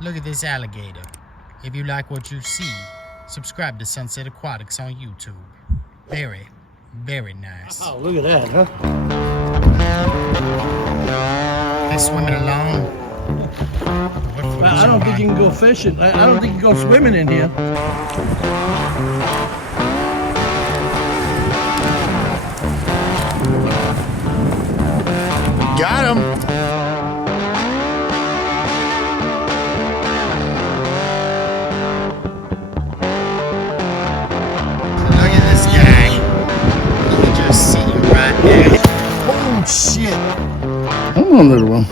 Look at this alligator. If you like what you see, subscribe to Sunset Aquatics on YouTube. Very, very nice. Oh, look at that, huh? They're swimming along. Well, I don't think you can go fishing. I don't think you can go swimming in here. Got him! Look at this guy. You can just see him right there. Oh shit! Come on, little one.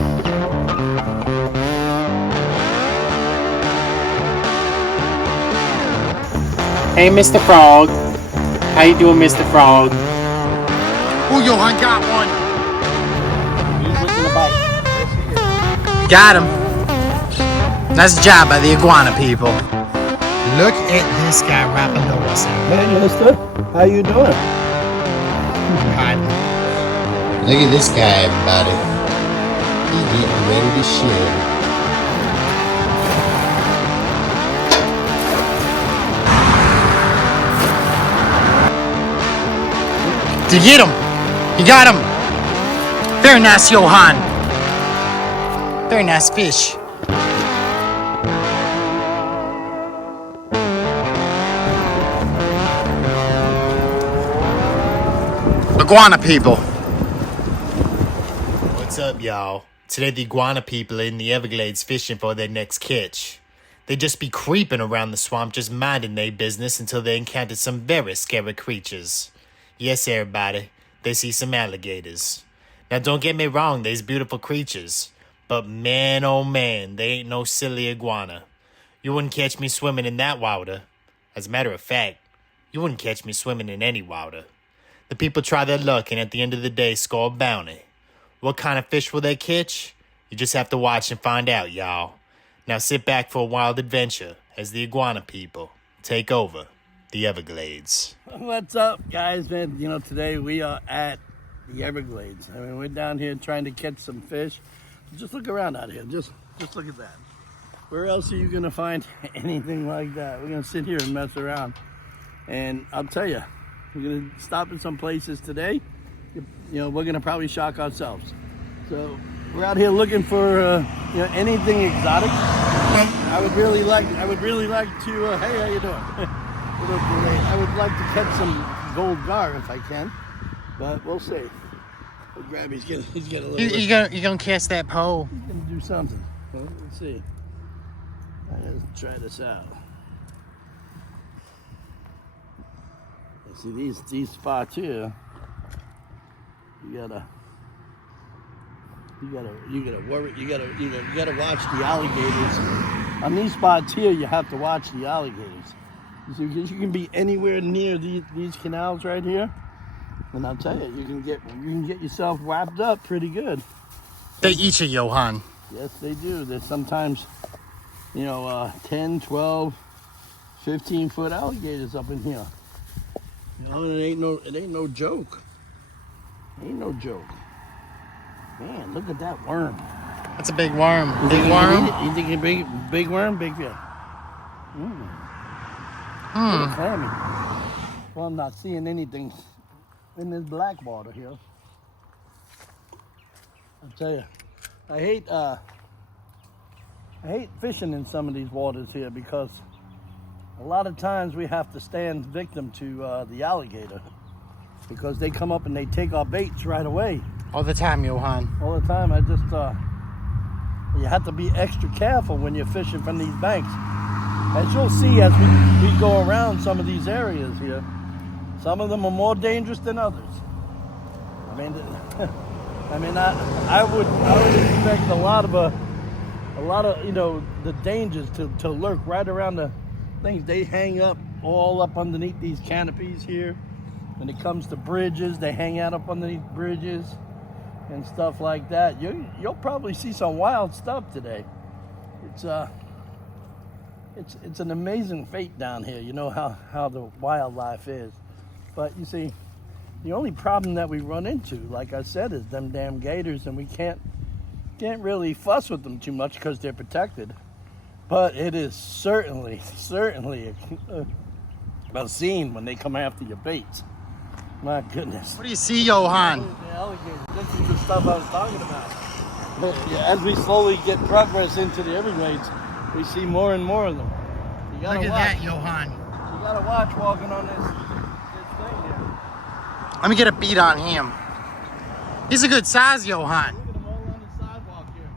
Hey, Mr. Frog. How you doing, Mr. Frog? Oh, Johan got one! He's looking to bite. Got him! Nice job by the iguana people. Look at this guy right below us. Hey, mister. How you doing? Look at this guy, everybody. He's getting ready to shit. Did you get him? You got him. Very nice, Johan. Very nice fish. Iguana people. What's up, y'all? Today the iguana people are in the Everglades fishing for their next catch. They just be creeping around the swamp just minding their business until they encounter some very scary creatures. Yes, everybody, they see some alligators. Now don't get me wrong, they's beautiful creatures. But man, oh man, they ain't no silly iguana. You wouldn't catch me swimming in that water. As a matter of fact, you wouldn't catch me swimming in any water. The people try their luck and at the end of the day score a bounty. What kind of fish will they catch? You just have to watch and find out, y'all. Now sit back for a wild adventure as the iguana people take over the Everglades. What's up, guys? Man, you know, today we are at the Everglades. I mean, we're down here trying to catch some fish. Just look around out here. Just look at that. Where else are you gonna find anything like that? We're gonna sit here and mess around. And I'll tell you, we're gonna stop in some places today. You know, we're gonna probably shock ourselves. So we're out here looking for you know, anything exotic. I would really like to. Hey, how you doing? I would like to catch some gold gar if I can, but we'll see. We'll grab. He's getting a little. You gonna cast that pole? He's gonna do something. Well, let's see. Let's try this out. See these spots here. You gotta watch the alligators. On these spots here, you have to watch the alligators. You can be anywhere near these canals right here, and I'll tell you, you can get yourself wrapped up pretty good. They eat you, Johan. Yes, they do. There's sometimes, you know, 10, 12, 15-foot alligators up in here. You know, it ain't no joke. Ain't no joke. Man, look at that worm. That's a big worm. Big worm? You think a big worm? Big fish. Pretty clammy. Well, I'm not seeing anything in this black water here. I'll tell you, I hate fishing in some of these waters here because a lot of times we have to stand victim to the alligator because they come up and they take our baits right away. All the time, Johan. All the time. I just, you have to be extra careful when you're fishing from these banks. As you'll see as we go around some of these areas here, some of them are more dangerous than others. I would expect a lot of you know, the dangers to lurk right around the things. They hang up all up underneath these canopies here. When it comes to bridges, they hang out up underneath bridges and stuff like that. You'll probably see some wild stuff today. It's an amazing fate down here. You know how the wildlife is. But you see, the only problem that we run into, like I said, is them damn gators, and we can't really fuss with them too much because they're protected. But it is certainly a scene when they come after your baits. My goodness. What do you see, Johan? The alligators. This is the stuff I was talking about. But yeah, as we slowly get progress into the Everglades, we see more and more of them. You gotta Look at watch. that, Johan. You gotta watch walking on this thing here. Let me get a beat on him. He's a good size, Johan. Look at them all on the sidewalk here.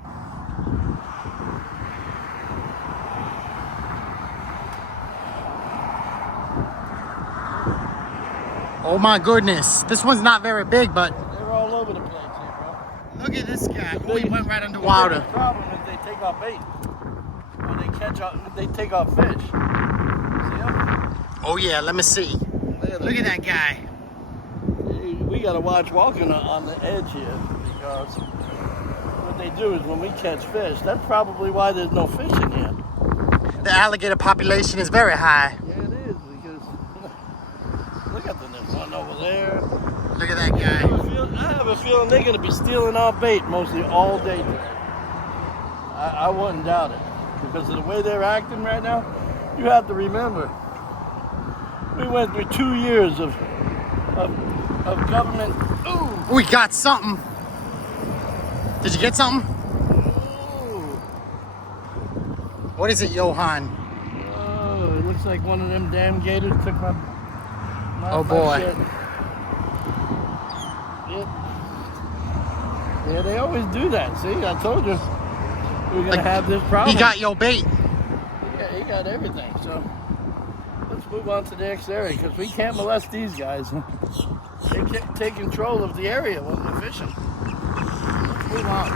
Oh my goodness. This one's not very big, but They're all over the place here, bro. look at this guy. Oh, he went right under The water. biggest problem is they take off bait. When they take off fish. See them? Oh yeah, let me see. Look at that guy. We gotta watch walking on the edge here because what they do is when we catch fish, that's probably why there's no fish in here. The alligator population is very high. Yeah, it is because look at them. There's one over there. Look at that I guy. have a feeling they're gonna be stealing our bait mostly all day today. I wouldn't doubt it because of the way they're acting right now. You have to remember, we went through 2 years of government. Ooh. We got something. Did you get something? Ooh. What is it, Johan? Oh, it looks like one of them damn gators took my Oh, boy. shit. Yep. Yeah, they always do that. See, I told you we're gonna have this problem. He got your bait. Yeah, he got everything. So let's move on to the next area because we can't molest these guys. They can't take control of the area when we're fishing. Let's move on.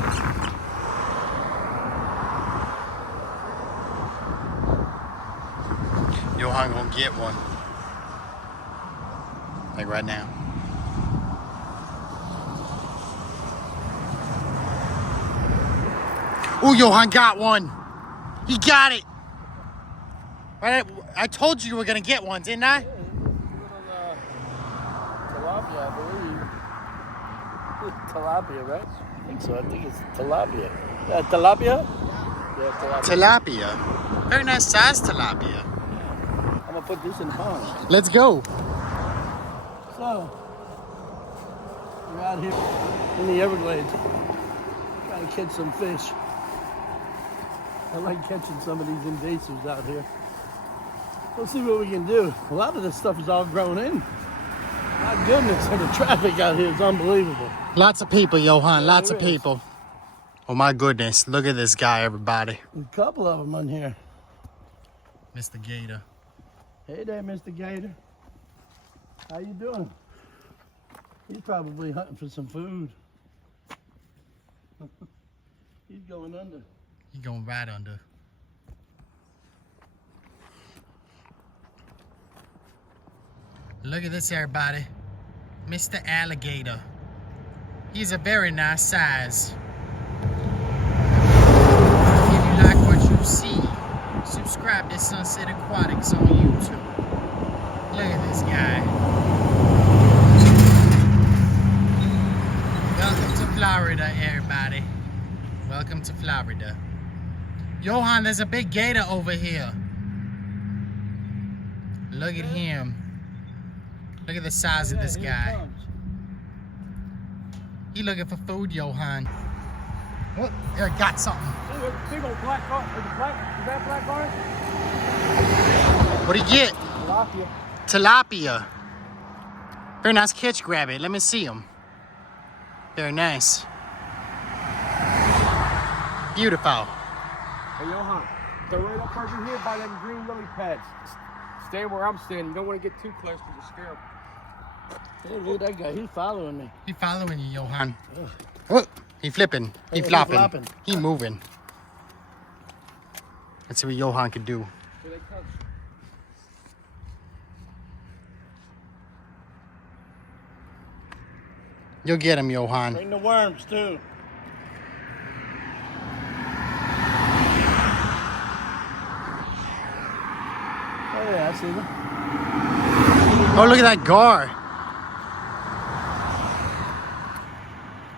Johan gonna get one. Like right now. Oh, Johan got one. He got it. Right, I told you were gonna get one, didn't I? Tilapia, I believe. Tilapia, right? I think so. I think it's tilapia. Tilapia? Yeah, tilapia. Tilapia. Very nice size tilapia. I'm gonna put this in the pond. Let's go. So, we're out here in the Everglades trying to catch some fish. I like catching some of these invasives out here. Let's see what we can do. A lot of this stuff is all grown in. My goodness, and the traffic out here is unbelievable. Lots of people, Johan. Yeah, Lots there of is. people. Oh my goodness. Look at this guy, everybody. A couple of them on here. Mr. Gator. Hey there, Mr. Gator. How you doing? He's probably hunting for some food. He's going under. He going right under. Look at this, everybody. Mr. Alligator. He's a very nice size. If you like what you see, subscribe to Sunset Aquatics on YouTube. Look at this guy. Welcome to Florida, everybody. Welcome to Florida. Johan, there's a big gator over here. Look at him. Look at the size of this Here he guy. comes. He looking for food, Johan. What? There, got something. Big old black car. Is that black car? What'd he get? Tilapia. Tilapia. Very nice catch, grab it. Let me see him. Very nice. Beautiful. Hey, Johan, they're right up over here by them green lily pads. Stand where I'm standing. You don't want to get too close because you're scared. Hey, look at that guy. He's following me. He following you, Johan. Oh, he flipping. He Yeah, he flopping. flopping. He moving. Let's see what Johan can do. Here they come. You'll get him, Johan. Bring the worms, too. Oh, yeah, I see them. Oh, look at that gar.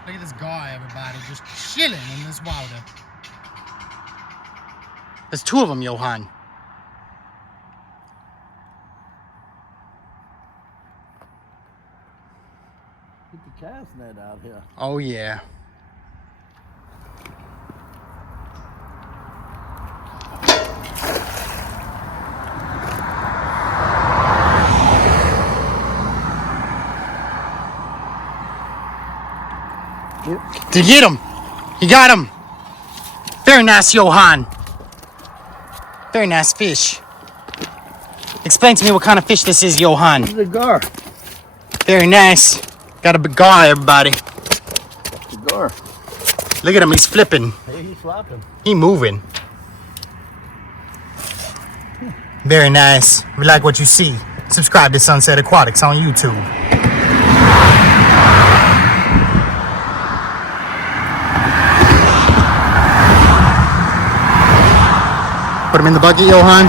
Look at this gar, everybody. Just chilling in this water. There's two of them, Johan. Get the cast net out here. Oh, yeah. Did you get him? You got him. Very nice, Johan. Very nice fish. Explain to me what kind of fish this is, Johan. This is a gar. Very nice. Got a big gar, everybody. It's a gar. Look at him, he's flipping. Hey, he's flopping. He moving. Very nice. If you like what you see, subscribe to Sunset Aquatics on YouTube. Put him in the bucket, Johan.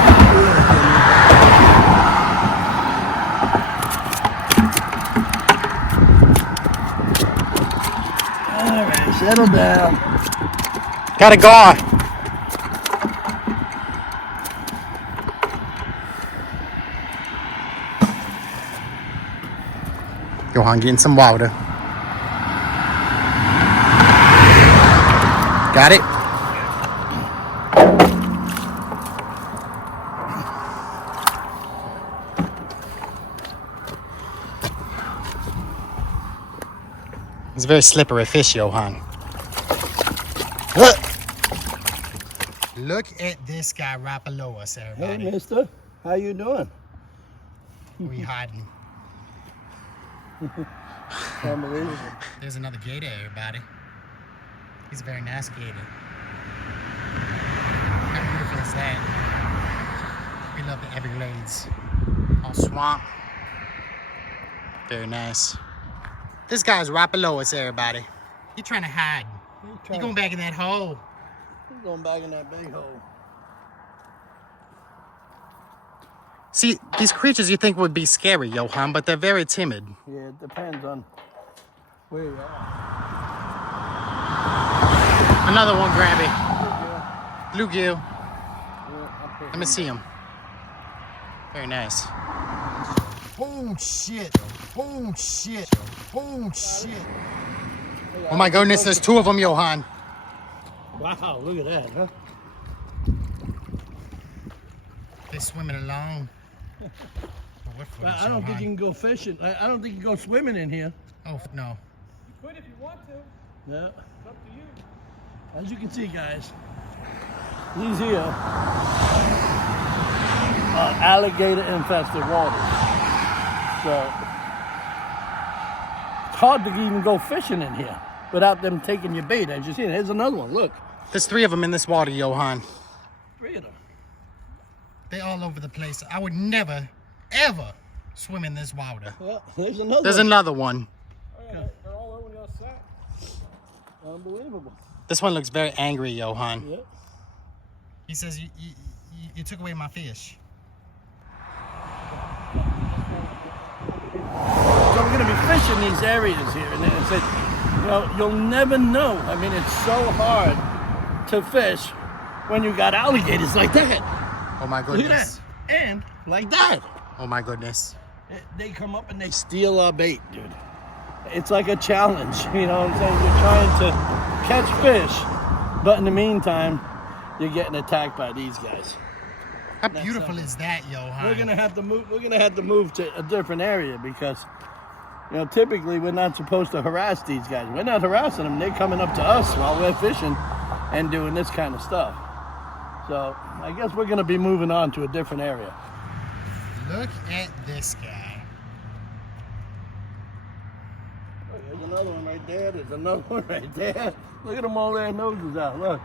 All right, settle down. Got a gar. Johan getting some water. Got it? It's a very slippery fish, Johan. Look at this guy right below us, Hey, everybody. mister. How you doing? We hiding. Unbelievable. There's another gator, everybody. He's a very nice gator. How beautiful is that? We love the Everglades. All swamp. Very nice. This guy's right below us, everybody. He's trying to hide. He's going back in that hole. He's going back in that big hole. See, these creatures you think would be scary, Johan, but they're very timid. Yeah, it depends on where you are. Another one, Grabby. Bluegill. Yeah, Let me see him. Very nice. Oh, shit. Oh, shit. Oh, shit. Oh, my goodness, there's two of them, Johan. Wow, look at that, huh? They're swimming along. I don't think you can go fishing. I don't think you can go swimming in here. Oh, no. You could if you want to. Yeah. It's up to you. As you can see, guys, these here are alligator infested waters. So it's hard to even go fishing in here without them taking your bait. As you see, here's another one. Look, There's three of them in this water, Johan. 3 of them. They're all over the place. I would never, ever swim in this water. Well, there's another There's one. another one. Oh, yeah, they're all over the other side. Unbelievable. This one looks very angry, Johan. Yep. He says, you took away my fish. So we're going to be fishing these areas here, and it said, you know, you'll never know. I mean, it's so hard to fish when you got alligators like that. Oh my Look at goodness. that. And like that. Oh my goodness. They come up and they steal our bait, dude. It's like a challenge, you know what I'm saying? You're trying to catch fish, but in the meantime, you're getting attacked by these guys. How beautiful is that, Johan? We're gonna have to move. We're gonna have to move to a different area because, you know, typically we're not supposed to harass these guys. We're not harassing them. They're coming up to us while we're fishing and doing this kind of stuff. So I guess we're gonna be moving on to a different area. Look at this guy. Look, there's another one right there. There's another one right there. Look at them all their noses out. Look,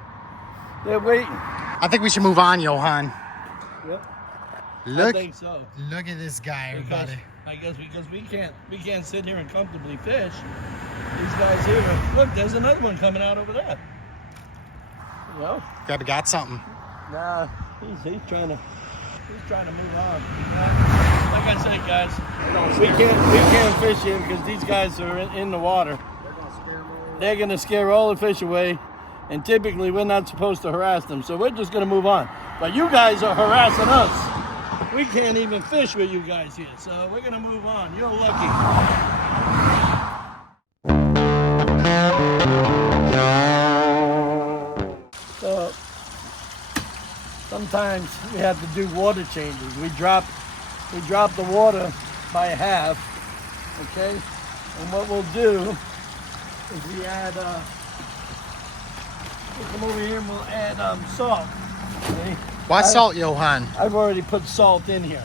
they're waiting. I think we should move on, Johan. Yep. Look, I think so. look at this guy, everybody. I guess because we can't sit here and comfortably fish. These guys here. Look, there's another one coming out over there. You know? Grabby got something. Nah, he's trying to move on. Like I said, guys, we can't fish here because these guys are in the water. They're gonna scare all the fish away, and typically we're not supposed to harass them. So we're just gonna move on. But you guys are harassing us. We can't even fish with you guys here, so we're gonna move on. You're lucky. So sometimes we have to do water changes. We drop the water by half, okay? And what we'll do is we add, we'll come over here and we'll add salt. Okay? Why salt, Johan? I've already put salt in here.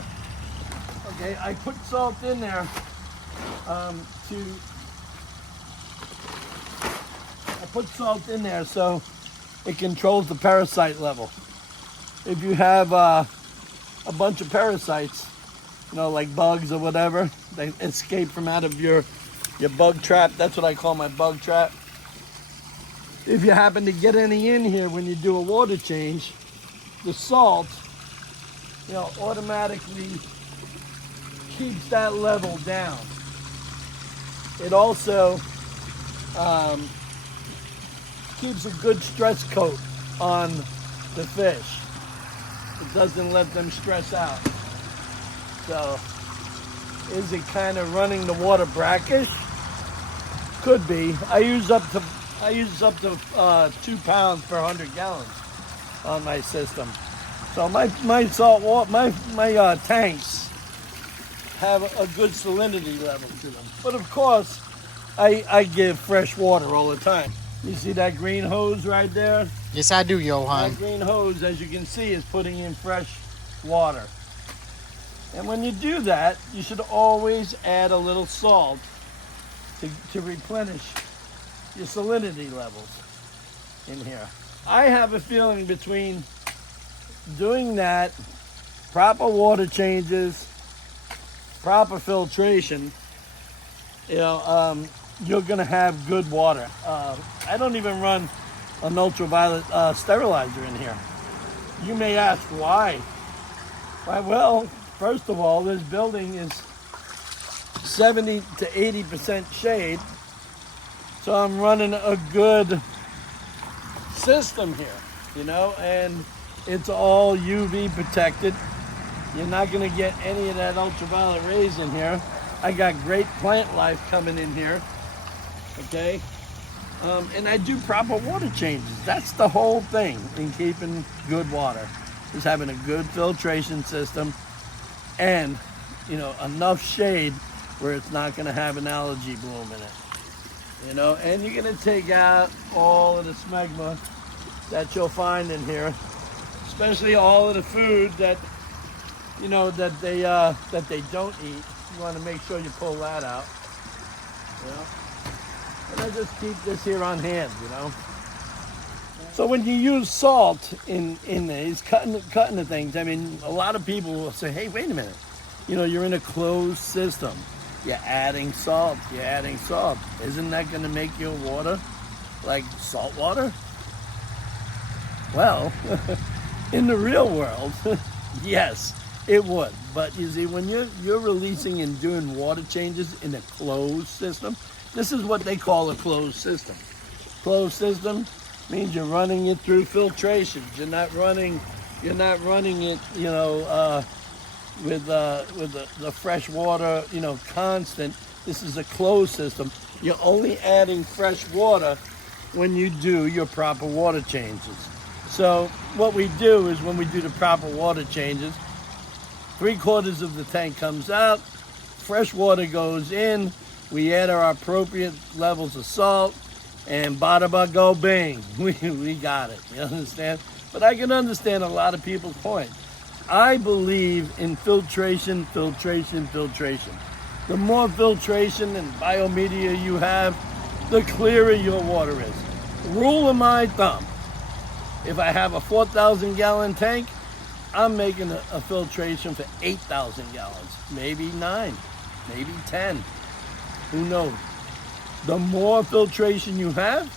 Okay, I put salt in there so it controls the parasite level. If you have a bunch of parasites, you know, like bugs or whatever, they escape from out of your bug trap. That's what I call my bug trap. If you happen to get any in here when you do a water change, the salt, you know, automatically keeps that level down. It also keeps a good stress coat on the fish. It doesn't let them stress out. So, is it kind of running the water brackish? Could be. I use up to 2 pounds per 100 gallons on my system. So my salt water, my tanks have a good salinity level to them. But of course, I give fresh water all the time. You see that green hose right there? Yes, I do, Johan. That green hose, as you can see, is putting in fresh water. And when you do that, you should always add a little salt to replenish your salinity levels in here. I have a feeling between doing that, proper water changes, proper filtration, you know, you're gonna have good water. I don't even run an ultraviolet sterilizer in here. You may ask why. Why? Well, first of all, this building is 70 to 80% shade, so I'm running a good system here, you know, and it's all UV protected. You're not gonna get any of that ultraviolet rays in here. I got great plant life coming in here, okay? And I do proper water changes. That's the whole thing in keeping good water, is having a good filtration system and, you know, enough shade where it's not gonna have an algae bloom in it. You know, and you're gonna take out all of the smegma that you'll find in here, especially all of the food that, you know, that they don't eat. You want to make sure you pull that out. You know, and I just keep this here on hand. You know. So when you use salt in these cutting the things, I mean, a lot of people will say, "Hey, wait a minute. You know, you're in a closed system. You're adding salt. You're adding salt. Isn't that going to make your water like salt water?" Well, in the real world, yes, it would. But you see, when you're releasing and doing water changes in a closed system, this is what they call a closed system. Closed system means you're running it through filtration. You're not running it, you know, with the fresh water, you know, constant. This is a closed system. You're only adding fresh water when you do your proper water changes. So what we do is when we do the proper water changes, 3/4 of the tank comes out, fresh water goes in, we add our appropriate levels of salt, and bada ba go bing, we got it, you understand? But I can understand a lot of people's point. I believe in filtration, filtration, filtration. The more filtration and biomedia you have, the clearer your water is. Rule of my thumb, if I have a 4,000 gallon tank, I'm making a filtration for 8,000 gallons, maybe 9, maybe 10, who knows? The more filtration you have,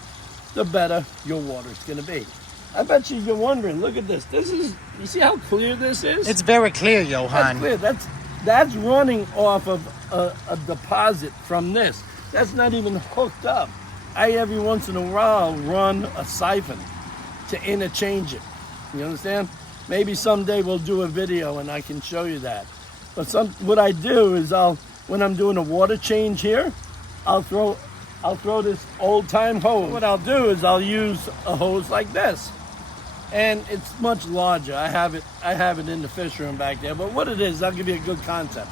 the better your water's gonna be. I bet you're wondering, look at this. You see how clear this is? It's very clear, Johan. That's clear. That's running off of a deposit from this. That's not even hooked up. I, every once in a while, run a siphon to interchange it. You understand? Maybe someday we'll do a video and I can show you that. But what I do is when I'm doing a water change here, I'll throw this old time hose. What I'll do is I'll use a hose like this. And it's much larger. I have it in the fish room back there. But what it is, I'll give you a good concept.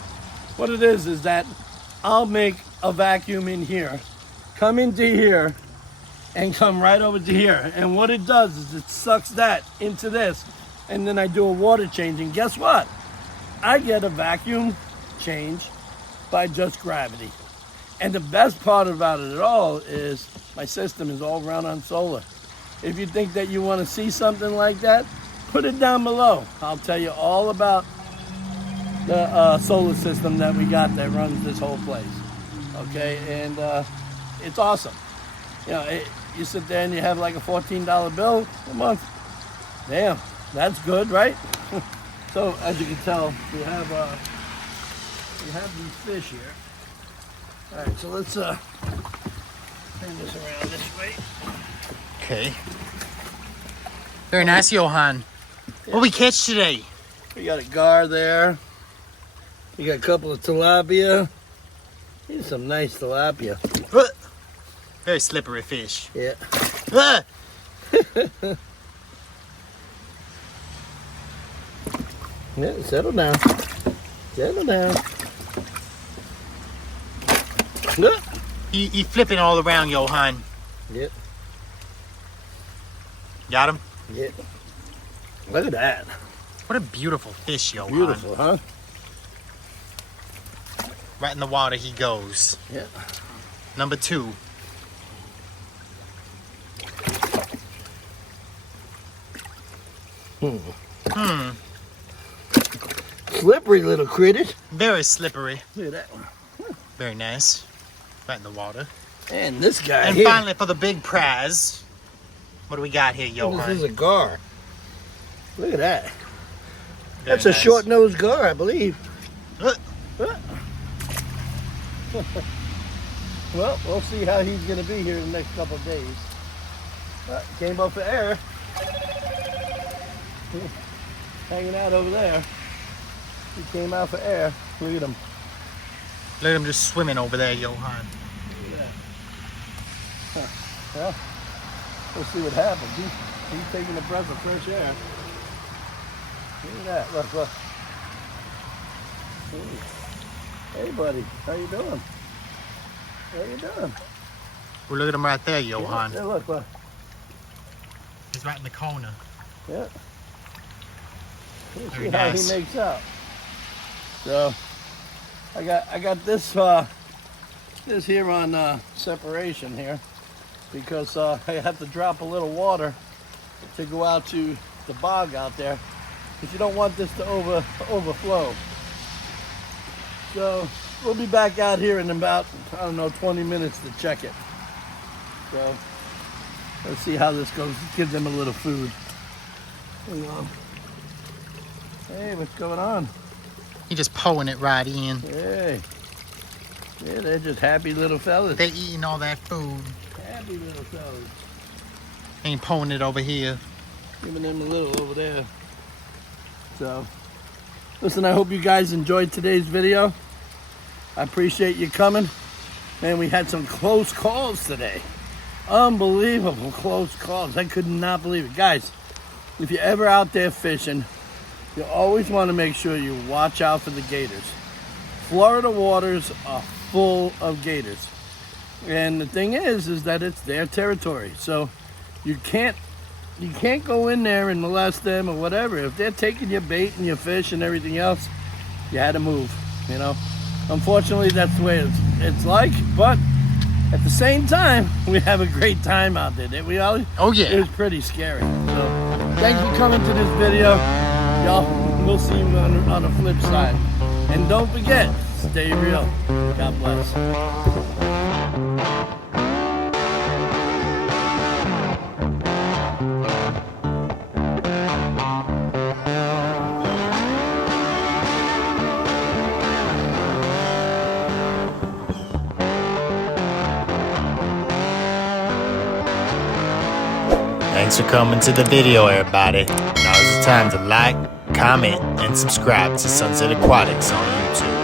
What it is that I'll make a vacuum in here, come into here, and come right over to here. And what it does is it sucks that into this, and then I do a water change. And guess what? I get a vacuum change by just gravity. And the best part about it all is my system is all run on solar. If you think that you want to see something like that, put it down below. I'll tell you all about the solar system that we got that runs this whole place. Okay, and it's awesome. You know, you sit there and you have like a $14 bill a month. Damn, that's good, right? So as you can tell, we have these fish here. All right, so let's turn this around this way. Okay. Very nice, Johan. What we catch today? We got a gar there. We got a couple of tilapia. These are some nice tilapia. Very slippery fish. Yeah. Yeah, settle down. Settle down. He flipping all around, Johan. Yep. Got him? Yep. Look at that. What a beautiful fish, Johan. Beautiful, huh? Right in the water he goes. Yeah. Number 2. Slippery little critters. Very slippery. Look at that one. Very nice. Right in the water. And this guy And here. finally, for the big prize, what do we got here, Johan? This is a gar. Look at that. Very That's a nice. short-nosed gar, I believe. Uh, Well, we'll see how he's going to be here in the next couple of days. Came up for air. Hanging out over there. He came out for air. Look at him. Look at him just swimming over there, Johan. Look at that. Huh. Well, we'll see what happens. He's taking a breath of fresh air. Look at that. Look, look. Hey, buddy. How you doing? How you doing? Well, look at him right there, Johan. Yeah, look, look. He's right in the corner. Yeah. We'll see Very how nice. he makes out. So I got this this here on separation here because I have to drop a little water to go out to the bog out there because you don't want this to overflow. So we'll be back out here in about, I don't know, 20 minutes to check it. So let's see how this goes. Give them a little food. Hang on. Hey, what's going on? He just pulling it right in. Hey. Yeah, they're just happy little fellas. They eating all that food. Happy little fellas. Ain't pulling it over here. Giving them a little over there. So, listen, I hope you guys enjoyed today's video. I appreciate you coming. Man, we had some close calls today. Unbelievable close calls. I could not believe it. Guys, if you're ever out there fishing, you always want to make sure you watch out for the gators. Florida waters are full of gators. And the thing is that it's their territory. So you can't go in there and molest them or whatever. If they're taking your bait and your fish and everything else, you had to move, you know. Unfortunately, that's the way it's like, but at the same time, we have a great time out there, didn't we, Ollie? Oh, yeah. It was pretty scary. So thanks for coming to this video. Y'all, we'll see you on the flip side. And don't forget, stay real. God bless. Thanks for coming to the video, everybody. Now's the time to like, comment, and subscribe to Sunset Aquatics on YouTube.